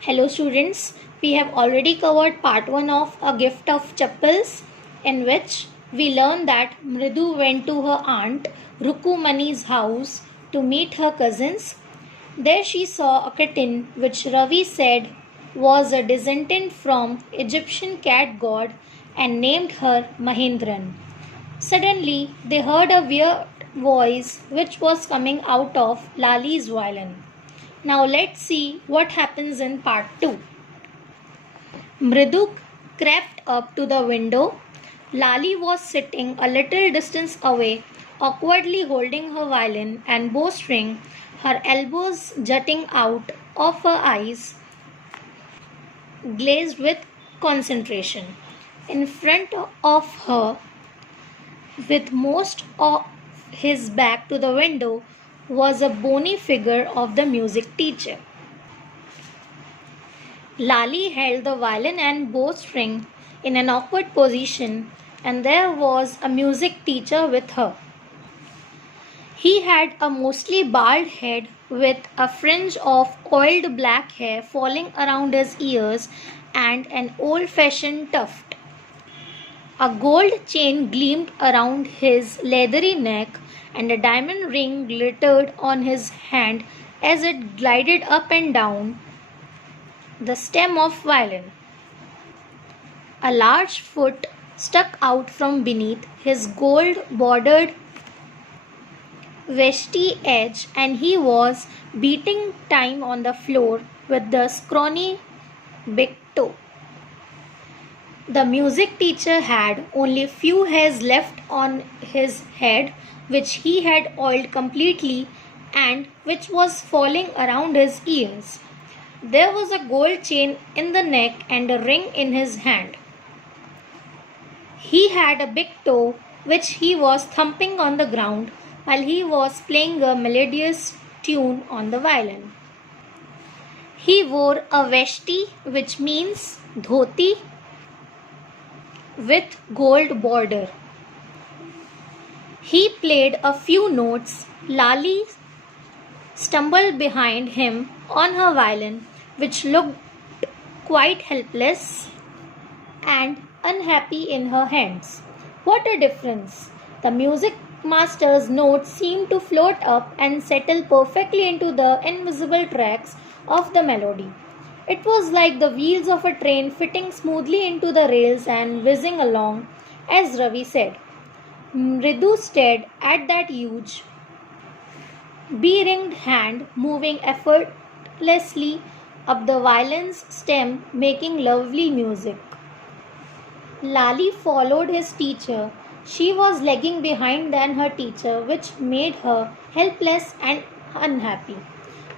Hello students, we have already covered part 1 of A Gift of Chappals, in which we learned that Mridu went to her aunt Rukumani's house to meet her cousins. There she saw a kitten which Ravi said was a descendant from Egyptian cat god and named her Mahendran. Suddenly they heard a weird voice which was coming out of Lali's violin. Now let's see what happens in part 2. Mridu crept up to the window. Lali was sitting a little distance away, awkwardly holding her violin and bowstring, her elbows jutting out of her eyes, glazed with concentration. In front of her, with most of his back to the window, was a bony figure of the music teacher. Lali held the violin and bowstring in an awkward position, and there was a music teacher with her. He had a mostly bald head with a fringe of oiled black hair falling around his ears and an old-fashioned tuft. A gold chain gleamed around his leathery neck, and a diamond ring glittered on his hand as it glided up and down the stem of violin. A large foot stuck out from beneath his gold-bordered vesti edge, and he was beating time on the floor with the scrawny big toe. The music teacher had only few hairs left on his head, which he had oiled completely and which was falling around his ears. There was a gold chain in the neck and a ring in his hand. He had a big toe which he was thumping on the ground while he was playing a melodious tune on the violin. He wore a vesti, which means dhoti, with gold border. He played a few notes. Lali stumbled behind him on her violin, which looked quite helpless and unhappy in her hands. What a difference! The music master's notes seemed to float up and settle perfectly into the invisible tracks of the melody. It was like the wheels of a train fitting smoothly into the rails and whizzing along, as Ravi said. Mridu stared at that huge, bee-ringed hand moving effortlessly up the violin's stem, making lovely music. Lali followed his teacher. She was lagging behind than her teacher, which made her helpless and unhappy.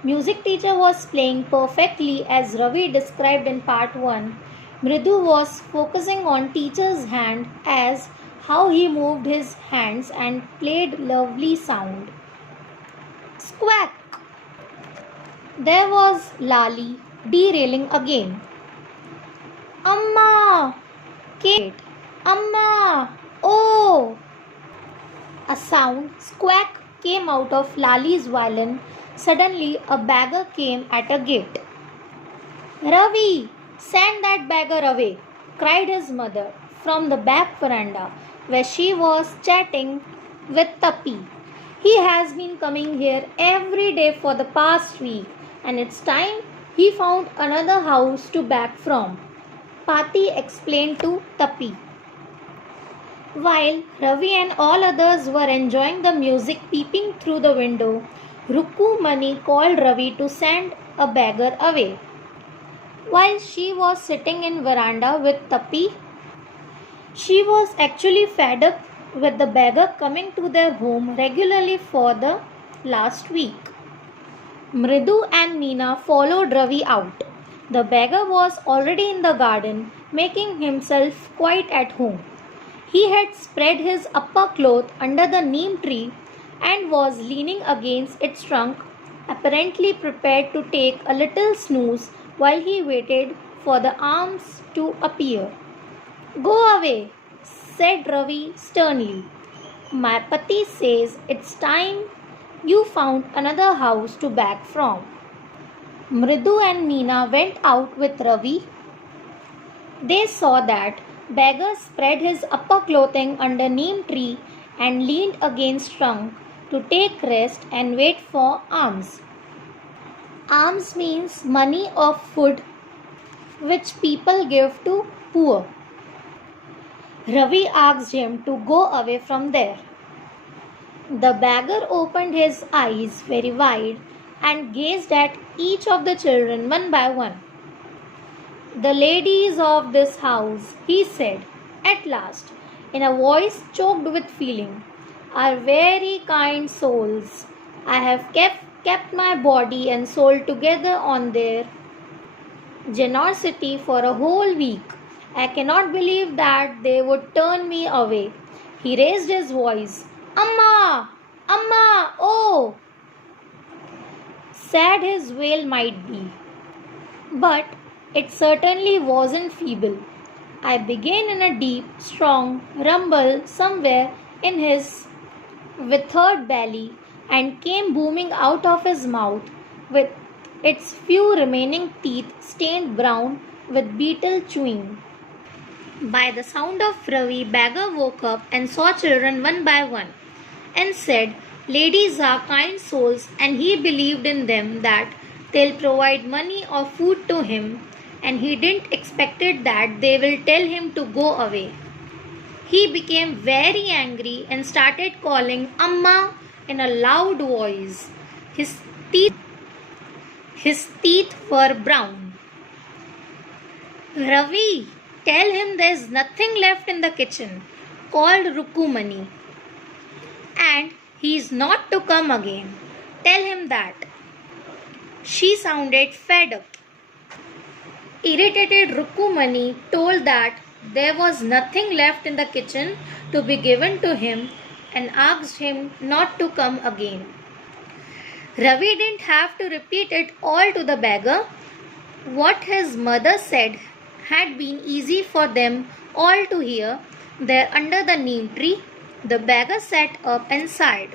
Music teacher was playing perfectly as Ravi described in part 1. Mridu was focusing on teacher's hand as how he moved his hands and played lovely sound. Squawk! There was Lali derailing again. Amma! Kate! Amma! Oh! A sound squawk came out of Lali's violin. Suddenly, a beggar came at a gate. Ravi, send that beggar away, cried his mother from the back veranda, where she was chatting with Tapi. He has been coming here every day for the past week, and it's time he found another house to beg from, Pati explained to Tapi. While Ravi and all others were enjoying the music peeping through the window, Rukumani called Ravi to send a beggar away. While she was sitting in veranda with Tapi, she was actually fed up with the beggar coming to their home regularly for the last week. Mridu and Meena followed Ravi out. The beggar was already in the garden, making himself quite at home. He had spread his upper cloth under the neem tree and was leaning against its trunk, apparently prepared to take a little snooze while he waited for the arms to appear. Go away, said Ravi sternly. My Pati says it's time you found another house to beg from. Mridu and Meena went out with Ravi. They saw that beggar spread his upper clothing under neem tree and leaned against trunk to take rest and wait for alms. Alms means money or food which people give to poor. Ravi asked him to go away from there. The beggar opened his eyes very wide and gazed at each of the children one by one. The ladies of this house, he said, at last, in a voice choked with feeling, are very kind souls. I have kept my body and soul together on their generosity for a whole week. I cannot believe that they would turn me away. He raised his voice. Amma! Amma! Oh! Sad his wail might be, but it certainly wasn't feeble. I began in a deep, strong rumble somewhere in his withered belly and came booming out of his mouth with its few remaining teeth stained brown with beetle chewing. By the sound of Ravi, beggar woke up and saw children one by one and said, ladies are kind souls, and he believed in them that they'll provide money or food to him, and he didn't expected that they will tell him to go away. He became very angry and started calling Amma in a loud voice. His teeth were brown. Ravi, tell him there's nothing left in the kitchen, called Rukumani. And he's not to come again. Tell him that. She sounded fed up. Irritated Rukumani told that there was nothing left in the kitchen to be given to him and asked him not to come again. Ravi didn't have to repeat it all to the beggar. What his mother said had been easy for them all to hear. There under the neem tree, the beggar sat up and sighed.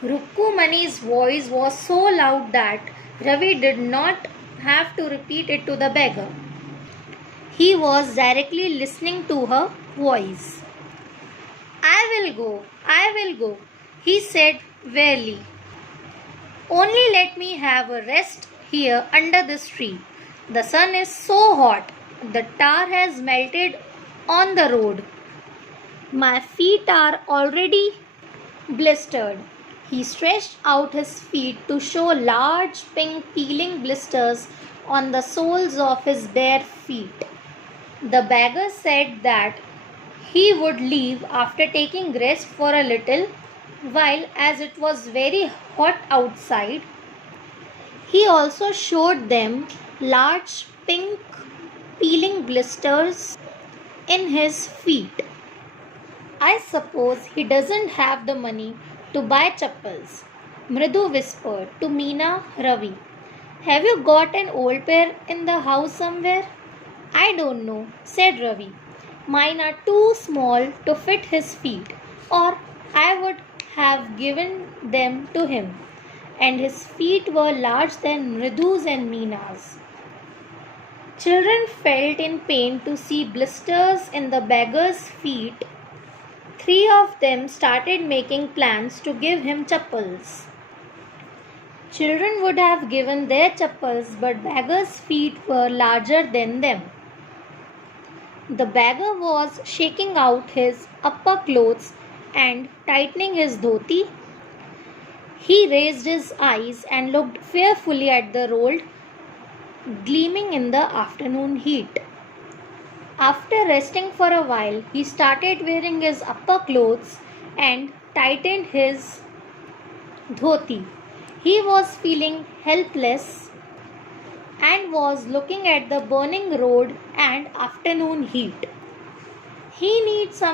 Rukumani's voice was so loud that Ravi did not have to repeat it to the beggar. He was directly listening to her voice. I will go, he said wearily. Only let me have a rest here under this tree. The sun is so hot, the tar has melted on the road. My feet are already blistered. He stretched out his feet to show large pink peeling blisters on the soles of his bare feet. The beggar said that he would leave after taking rest for a little while, as it was very hot outside. He also showed them large pink peeling blisters in his feet. I suppose he doesn't have the money to buy chappals, Mridu whispered to Meena Ravi. Have you got an old pair in the house somewhere? I don't know, said Ravi. Mine are too small to fit his feet, or I would have given them to him. And his feet were larger than Mridu's and Meena's. Children felt in pain to see blisters in the beggar's feet. 3 of them started making plans to give him chappals. Children would have given their chappals, but beggar's feet were larger than them. The beggar was shaking out his upper clothes and tightening his dhoti. He raised his eyes and looked fearfully at the road gleaming in the afternoon heat. After resting for a while, he started wearing his upper clothes and tightened his dhoti. He was feeling helpless and was looking at the burning road and afternoon heat. He needed some